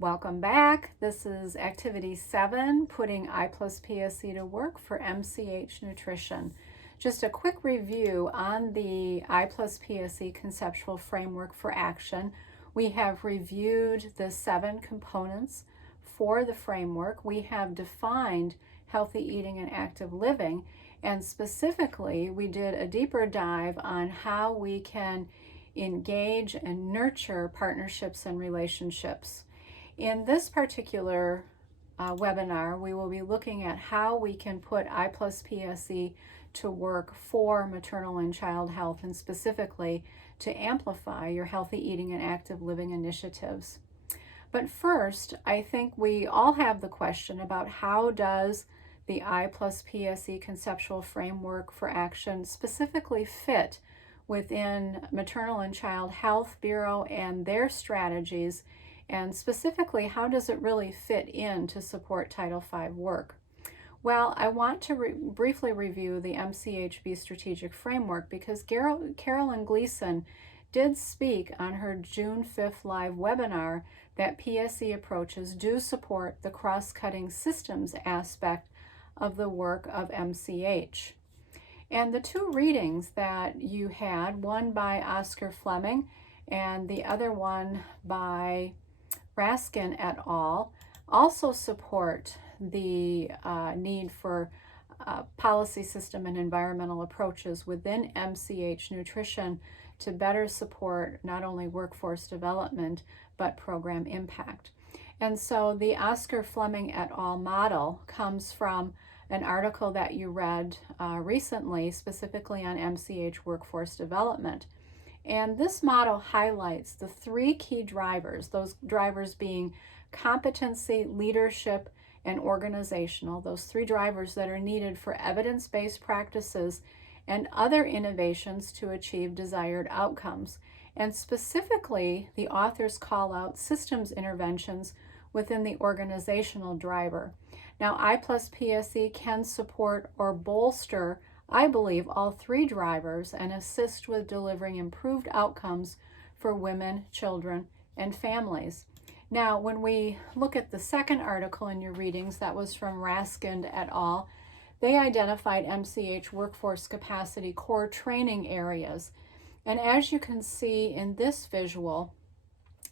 Welcome back. This is Activity 7, putting I+PSE to work for MCH nutrition. Just a quick review on the I+PSE conceptual framework for action. We have reviewed the 7 components for the framework. We have defined healthy eating and active living, and specifically we did a deeper dive on how we can engage and nurture partnerships and relationships. In this particular webinar, we will be looking at how we can put I+PSE to work for maternal and child health, and specifically to amplify your healthy eating and active living initiatives. But first, I think we all have the question about how does the I+PSE conceptual framework for action specifically fit within Maternal and Child Health Bureau and their strategies, and specifically, how does it really fit in to support Title V work? Well, I want to briefly review the MCHB strategic framework because Carolyn Gleason did speak on her June 5th live webinar that PSE approaches do support the cross-cutting systems aspect of the work of MCH. And the two readings that you had, one by Oscar Fleming and the other one by Raskin et al., also support the need for policy system and environmental approaches within MCH nutrition to better support not only workforce development but program impact. And so the Oscar Fleming et al. Model comes from an article that you read recently, specifically on MCH workforce development. And this model highlights the 3 key drivers, those drivers being competency, leadership, and organizational, those 3 drivers that are needed for evidence-based practices and other innovations to achieve desired outcomes. And specifically, the authors call out systems interventions within the organizational driver. Now, I+PSE can support or bolster, I believe, all 3 drivers and assist with delivering improved outcomes for women, children, and families. Now, when we look at the second article in your readings, that was from Raskin et al., they identified MCH workforce capacity core training areas. And as you can see in this visual,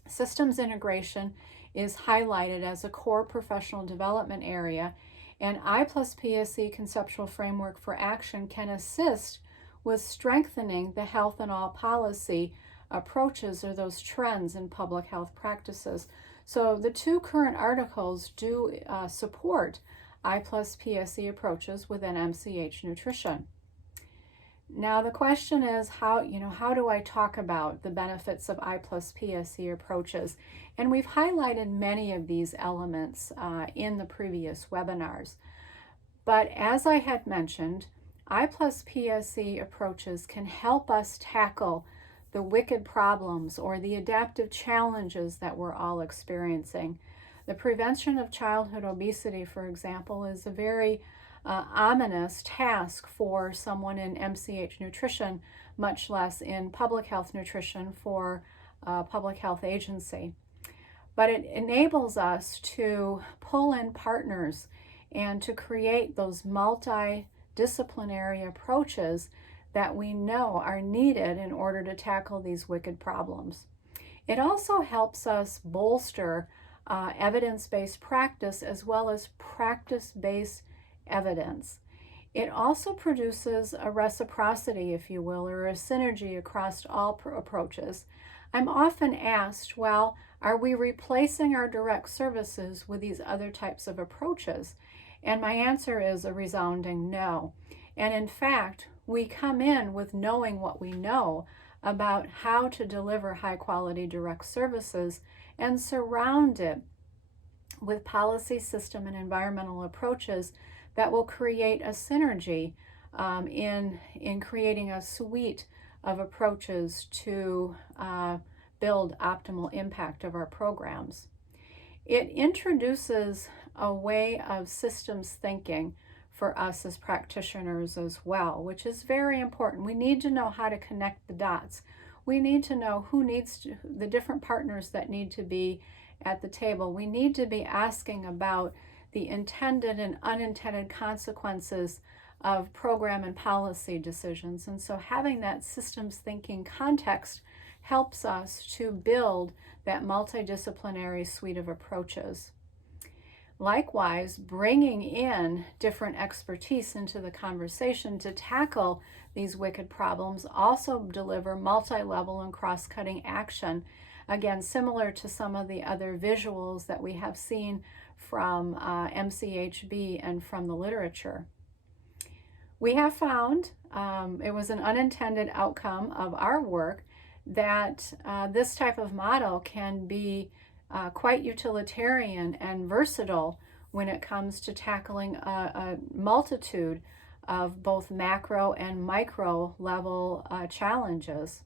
systems integration is highlighted as a core professional development area, and I+PSE conceptual framework for action can assist with strengthening the health and all policy approaches, or those trends in public health practices. So the 2 current articles do support I+PSE approaches within MCH nutrition. Now the question is, how do I talk about the benefits of I+PSE approaches? And we've highlighted many of these elements in the previous webinars. But as I had mentioned, I+PSE approaches can help us tackle the wicked problems or the adaptive challenges that we're all experiencing. The prevention of childhood obesity, for example, is a very ominous task for someone in MCH nutrition, much less in public health nutrition for a public health agency. But it enables us to pull in partners and to create those multidisciplinary approaches that we know are needed in order to tackle these wicked problems. It also helps us bolster evidence-based practice as well as practice-based evidence. It also produces a reciprocity, if you will, or a synergy across all approaches. I'm often asked, well, are we replacing our direct services with these other types of approaches? And my answer is a resounding no. And in fact, we come in with knowing what we know about how to deliver high-quality direct services and surround it with policy, system, and environmental approaches that will create a synergy in creating a suite of approaches to build optimal impact of our programs. It introduces a way of systems thinking for us as practitioners as well, which is very important. We need to know how to connect the dots. We need to know who needs to, the different partners that need to be at the table, we need to be asking about the intended and unintended consequences of program and policy decisions. And so having that systems thinking context helps us to build that multidisciplinary suite of approaches. Likewise, bringing in different expertise into the conversation to tackle these wicked problems also deliver multi-level and cross-cutting action. Again, similar to some of the other visuals that we have seen from MCHB and from the literature. We have found, it was an unintended outcome of our work, that this type of model can be quite utilitarian and versatile when it comes to tackling a multitude of both macro and micro level challenges.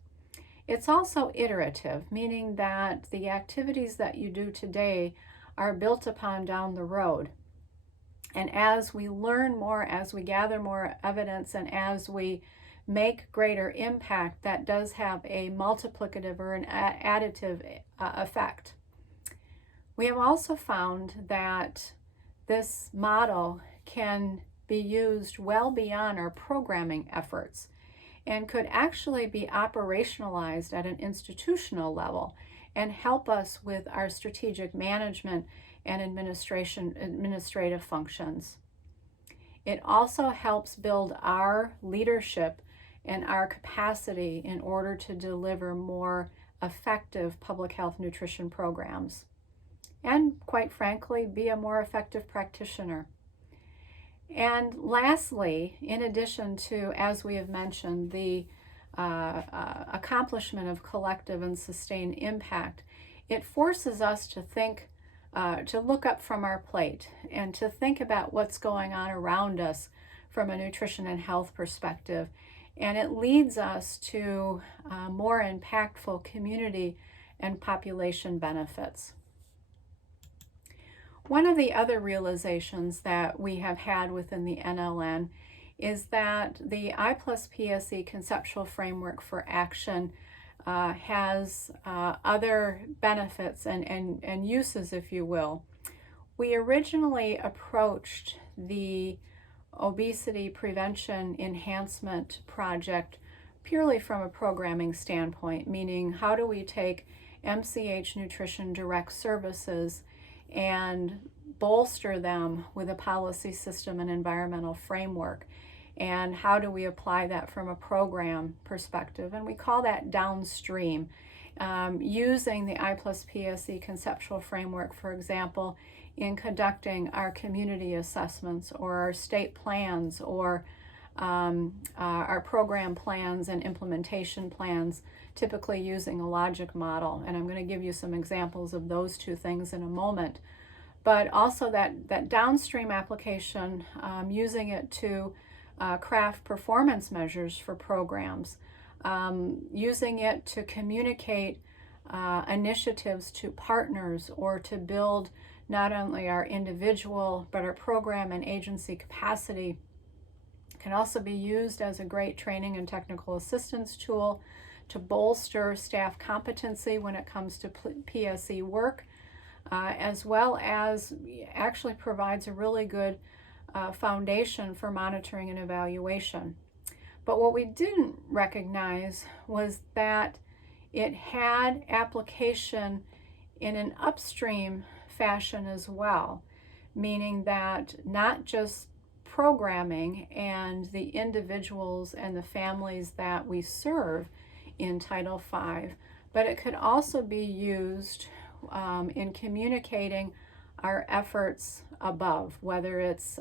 It's also iterative, meaning that the activities that you do today are built upon down the road. And as we learn more, as we gather more evidence, and as we make greater impact, that does have a multiplicative or an additive effect. We have also found that this model can be used well beyond our programming efforts and could actually be operationalized at an institutional level and help us with our strategic management and administrative functions. It also helps build our leadership and our capacity in order to deliver more effective public health nutrition programs, and quite frankly, be a more effective practitioner. And lastly, in addition to, as we have mentioned, the accomplishment of collective and sustained impact, it forces us to think, to look up from our plate and to think about what's going on around us from a nutrition and health perspective. And it leads us to more impactful community and population benefits. One of the other realizations that we have had within the NLN is that the I+PSE conceptual framework for action has other benefits and uses, if you will. We originally approached the obesity prevention enhancement project purely from a programming standpoint, meaning how do we take MCH nutrition direct services and bolster them with a policy system and environmental framework, and how do we apply that from a program perspective, and we call that downstream, using the I+PSE conceptual framework, for example, in conducting our community assessments or our state plans or our program plans and implementation plans, typically using a logic model. And I'm going to give you some examples of those two things in a moment. But also that downstream application, using it to craft performance measures for programs, using it to communicate initiatives to partners or to build not only our individual but our program and agency capacity, can also be used as a great training and technical assistance tool to bolster staff competency when it comes to PSE work, as well as actually provides a really good foundation for monitoring and evaluation. But what we didn't recognize was that it had application in an upstream fashion as well, meaning that not just programming and the individuals and the families that we serve in Title V, but it could also be used in communicating our efforts above, whether it's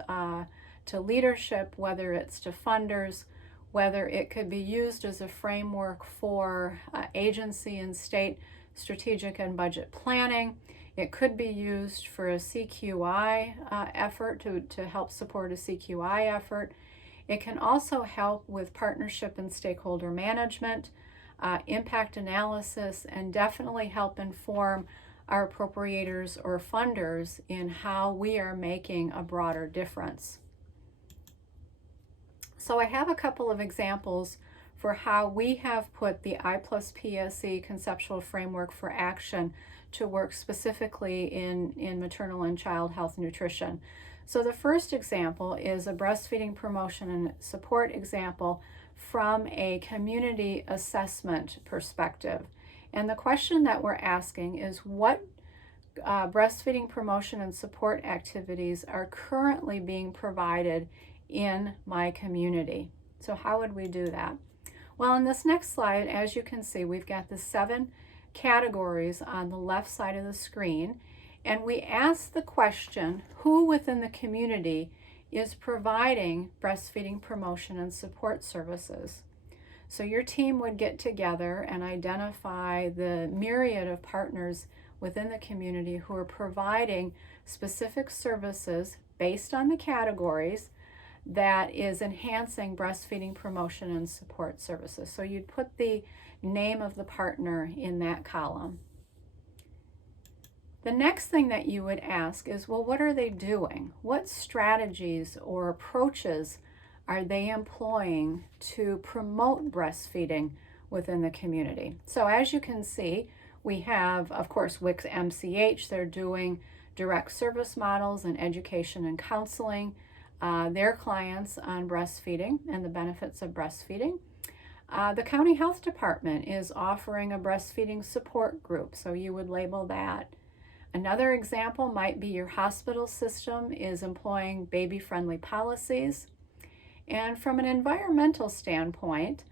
to leadership, whether it's to funders, whether it could be used as a framework for agency and state strategic and budget planning. It could be used for a CQI effort to help support a CQI effort. It can also help with partnership and stakeholder management, impact analysis, and definitely help inform our appropriators or funders in how we are making a broader difference. So I have a couple of examples for how we have put the I+PSE conceptual framework for action to work specifically in maternal and child health nutrition. So the first example is a breastfeeding promotion and support example from a community assessment perspective. And the question that we're asking is what breastfeeding promotion and support activities are currently being provided in my community. So how would we do that? Well, in this next slide, as you can see, we've got the 7 categories on the left side of the screen, and we ask the question, who within the community is providing breastfeeding promotion and support services? So your team would get together and identify the myriad of partners within the community who are providing specific services based on the categories that is enhancing breastfeeding promotion and support services. So you'd put the name of the partner in that column. The next thing that you would ask is, well, what are they doing? What strategies or approaches are they employing to promote breastfeeding within the community? So as you can see, we have, of course, WIC's MCH. They're doing direct service models and education and counseling their clients on breastfeeding and the benefits of breastfeeding. The county health department is offering a breastfeeding support group, so you would label that. Another example might be your hospital system is employing baby-friendly policies. And from an environmental standpoint,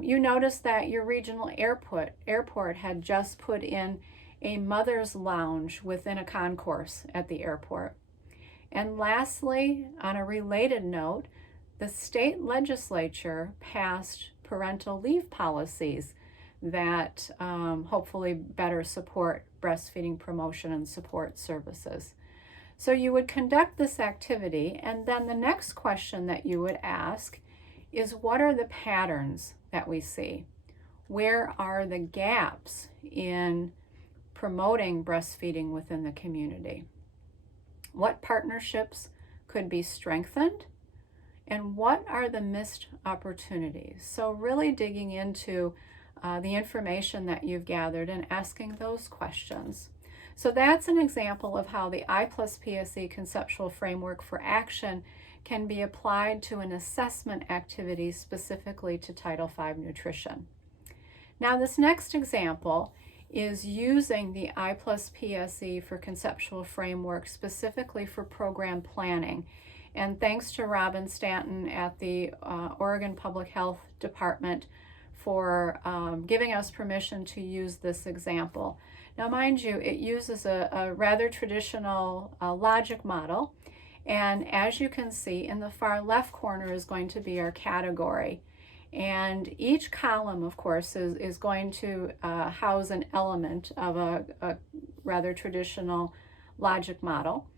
you notice that your regional airport had just put in a mother's lounge within a concourse at the airport. And lastly, on a related note, the state legislature passed parental leave policies that hopefully better support breastfeeding promotion and support services. So you would conduct this activity, and then the next question that you would ask is, what are the patterns that we see? Where are the gaps in promoting breastfeeding within the community? What partnerships could be strengthened? And what are the missed opportunities? So really digging into the information that you've gathered and asking those questions. So that's an example of how the I+PSE conceptual framework for action can be applied to an assessment activity specifically to Title V nutrition. Now this next example is using the I+PSE for conceptual framework specifically for program planning. And thanks to Robin Stanton at the Oregon Public Health Department for giving us permission to use this example. Now mind you, it uses a rather traditional logic model, and as you can see in the far left corner is going to be our category. And each column, of course, is going to house an element of a rather traditional logic model.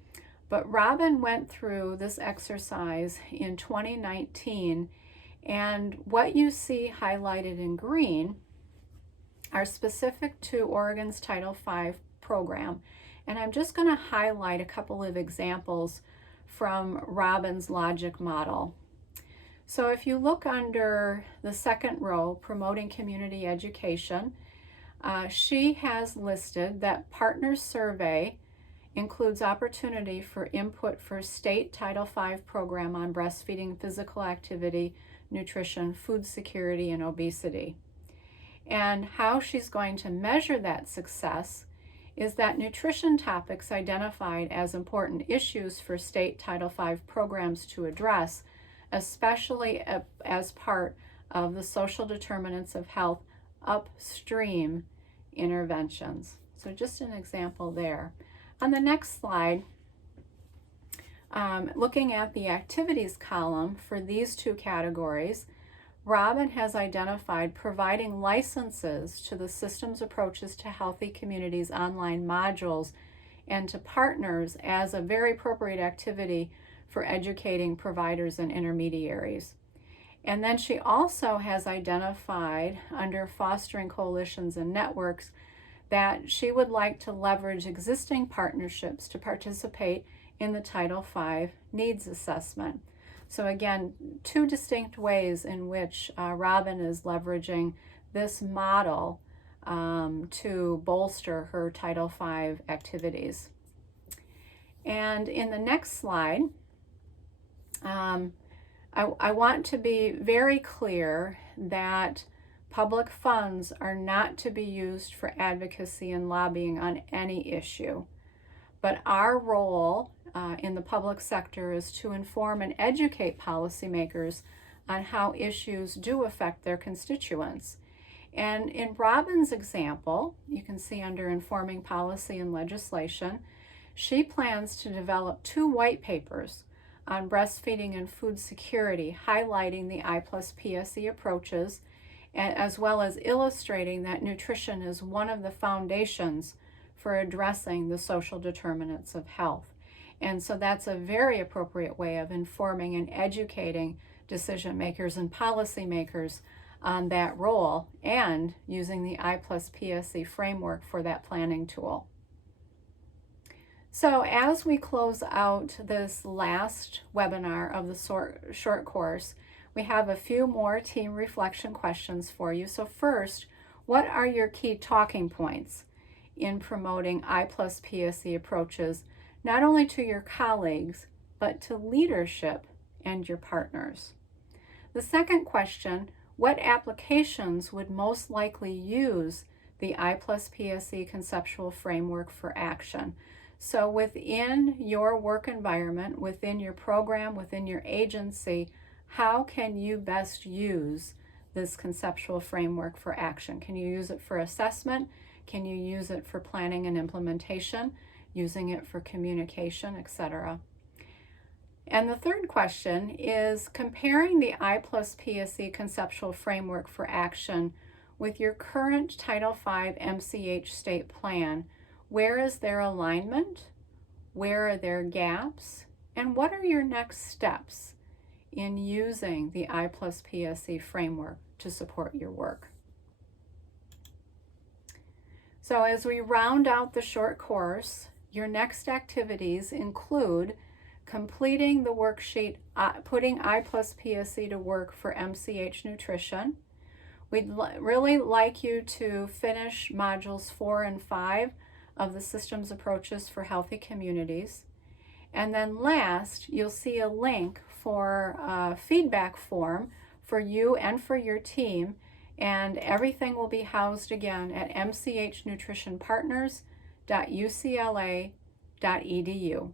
But Robin went through this exercise in 2019, and what you see highlighted in green are specific to Oregon's Title V program. And I'm just going to highlight a couple of examples from Robin's logic model. So if you look under the second row, promoting community education, she has listed that partner survey includes opportunity for input for state Title V program on breastfeeding, physical activity, nutrition, food security, and obesity. And how she's going to measure that success is that nutrition topics identified as important issues for state Title V programs to address, especially as part of the social determinants of health upstream interventions. So just an example there. On the next slide, looking at the activities column for these two categories, Robin has identified providing licenses to the Systems Approaches to Healthy Communities online modules and to partners as a very appropriate activity for educating providers and intermediaries. And then she also has identified under fostering coalitions and networks that she would like to leverage existing partnerships to participate in the Title V needs assessment. So again, two distinct ways in which Robin is leveraging this model to bolster her Title V activities. And in the next slide, I want to be very clear that public funds are not to be used for advocacy and lobbying on any issue, but our role in the public sector is to inform and educate policymakers on how issues do affect their constituents. And in Robin's example, you can see under Informing Policy and Legislation, she plans to develop 2 white papers on breastfeeding and food security, highlighting the I+PSE approaches, as well as illustrating that nutrition is one of the foundations for addressing the social determinants of health. And so that's a very appropriate way of informing and educating decision makers and policymakers on that role, and using the I+PSE framework for that planning tool. So as we close out this last webinar of the short course, we have a few more team reflection questions for you. So first, what are your key talking points in promoting I+PSE approaches, not only to your colleagues, but to leadership and your partners? The second question, what applications would most likely use the I+PSE conceptual framework for action? So within your work environment, within your program, within your agency, how can you best use this conceptual framework for action? Can you use it for assessment? Can you use it for planning and implementation? Using it for communication, etc. And the third question is comparing the I+PSE conceptual framework for action with your current Title V MCH state plan. Where is their alignment? Where are their gaps? And what are your next steps in using the I+PSE framework to support your work? So as we round out the short course, your next activities include completing the worksheet, putting I+PSE to work for MCH nutrition. We'd really like you to finish modules 4 and 5 of the systems approaches for healthy communities. And then last, you'll see a link for a feedback form for you and for your team, and everything will be housed again at mchnutritionpartners.ucla.edu.